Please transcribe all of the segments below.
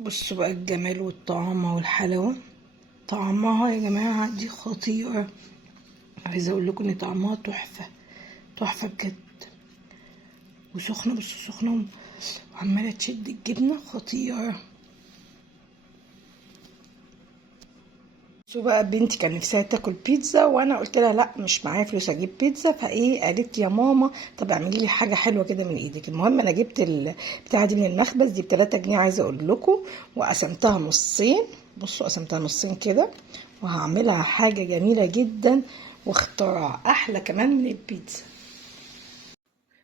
بصوا بقى الجمال والطعامة والحلاوة. طعمها يا جماعة دي خطيرة، عايزة اقول لكم ان طعمها تحفة تحفة بجد، وسخنة. بصوا سخنة وعمالة تشد الجبنة، خطيرة. شو بقى بنتي كان نفسها تاكل بيتزا، وانا قلت لها لا مش معايا فلوس اجيب بيتزا، فايه قالت يا ماما طب اعملي لي حاجه حلوه كده من ايدك. المهم انا جبت البتاعه دي من المخبز، دي ب3 جنيه عايزه اقول لكم، وقسمتها نصين. بصوا قسمتها نصين كده، وهعملها حاجه جميله جدا واختراع احلى كمان من البيتزا.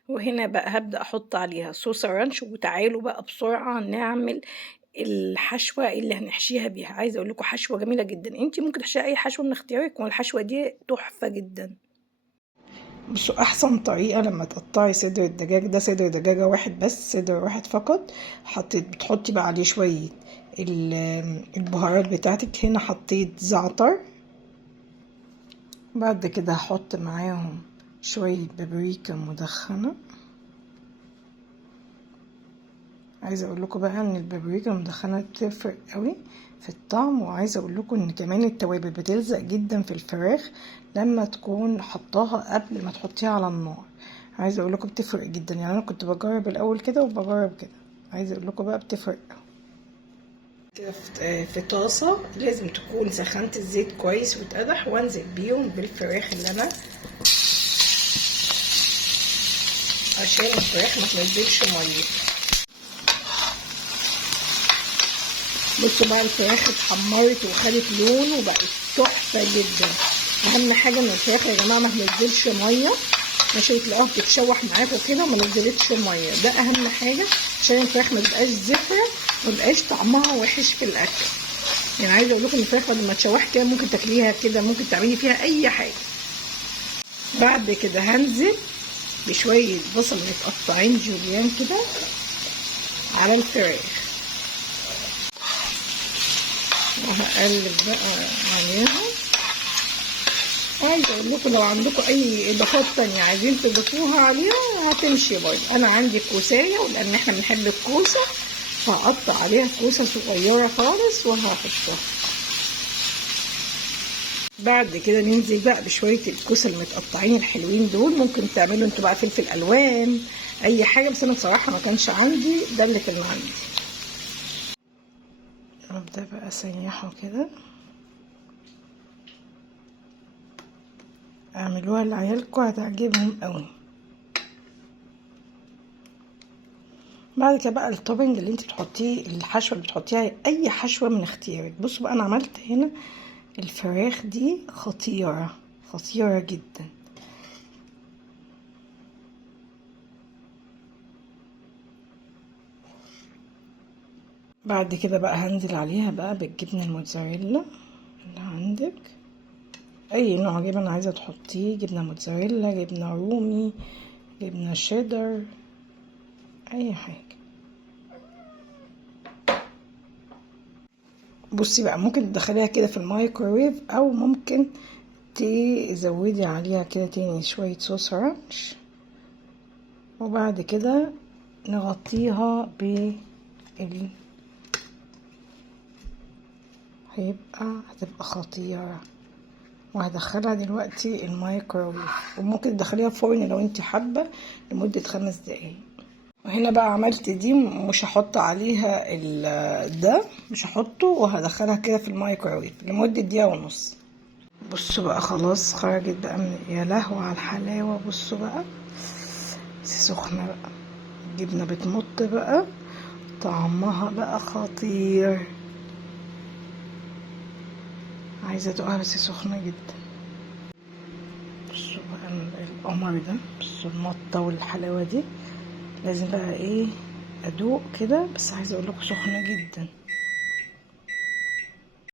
وهنا بقى هبدأ احط عليها صوص رانش، وتعالوا بقى بسرعة نعمل الحشوة اللي هنحشيها بيها. عايزة اقول لكم حشوة جميلة جدا، انتي ممكن تحشي اي حشوة من اختيارك، والحشوة دي تحفة جدا. بصوا احسن طريقة لما تقطعي صدر الدجاج ده، صدر دجاجة واحد بس، صدر واحد فقط، بتحطي بقى عليه شوية البهارات بتاعتك. هنا حطيت زعتر، بعد كده هحط معاهم شوية بابريكا مدخنة. عايزه اقول لكم بقى ان البابريكا المدخنه بتفرق قوي في الطعم، وعايزه اقول لكم ان كمان التوابل بتلزق جدا في الفراخ لما تكون حطاها قبل ما تحطيها على النار. عايزه اقول لكم بتفرق جدا، يعني انا كنت بجرب الاول كده وبجرب كده، عايزه اقول لكم بقى بتفرق كده. في طاسه لازم تكون سخنت الزيت كويس واتقدح، وانزل بيهم بالفراخ اللي انا، عشان الفراخ ما تنزلش ميه. بصوا بقى الفراخ اتحمرت وخدت لون وبقت تحفه جدا. اهم حاجه ان الفراخ يا جماعه ما تنزلش ميه، ماشي، تلاقوها بتتشوح معاكم كده وما نزلتش ميه، ده اهم حاجه عشان الفراخ ما تبقاش زفره وما يبقاش طعمها وحش في الاكل. يعني عايزه اقول لكم ان الفراخ لما تشوح كده ممكن تاكليها كده، ممكن تعملي فيها اي حاجه. بعد كده هنزل بشويه بصل متقطعين جوليان كده على الفراخ، وهقلب بقى عليها. عايزه اقول لكم لو عندكم اي اضافات تانية عايزين تضيفوها عليها هتمشي برضه. انا عندي كوسايه، ولان احنا بنحب الكوسه فهقطع عليها كوسه صغيره خالص وهحطها. بعد كده ننزل بقى بشويه الكوسه المتقطعين الحلوين دول. ممكن تعملوا انتوا بقى فلفل الوان اي حاجه، بس انا بصراحه ما كانش عندي، ده اللي كان عندي. ابدا بقى اسيحه كده، اعملوها لعيالكم هتعجبهم قوي. بعد كده بقى التوبنج اللي انت بتحطيه، الحشوه اللي بتحطيها اي حشوه من اختيارك. بصوا بقى انا عملت هنا الفراخ دي خطيره خطيره جدا. بعد كده بقى هنزل عليها بقى بالجبنه الموتزاريلا اللي عندك، اي نوع جبنه عايزه تحطيه، جبنه موتزاريلا، جبنه رومي، جبنه شيدر، اي حاجه. بصي بقى ممكن تدخليها كده في الميكروويف، او ممكن تزودي عليها كده تاني شويه صوص رانش، وبعد كده نغطيها هتبقى خطيرة. وهدخلها دلوقتي الميكروويف، وممكن تدخليها فرن لو انت حابة لمدة 5 دقايق. وهنا بقى عملت دي، مش هحط عليها ده، مش هحطه، وهدخلها كده في الميكروويف لمدة 1.5 دقيقة. بصوا بقى خلاص خرجت بقى يا لهوي على الحلاوة. بصوا بقى بس سخنة بقى، الجبنة بتمط بقى، طعمها بقى خطير. عايزة ادوقها بس سخنة جدا. بصوا بقى القمر ده، بصوا المطة والحلاوة دي، لازم بقى ايه ادوق كده، بس عايزة اقول لكم سخنة جدا.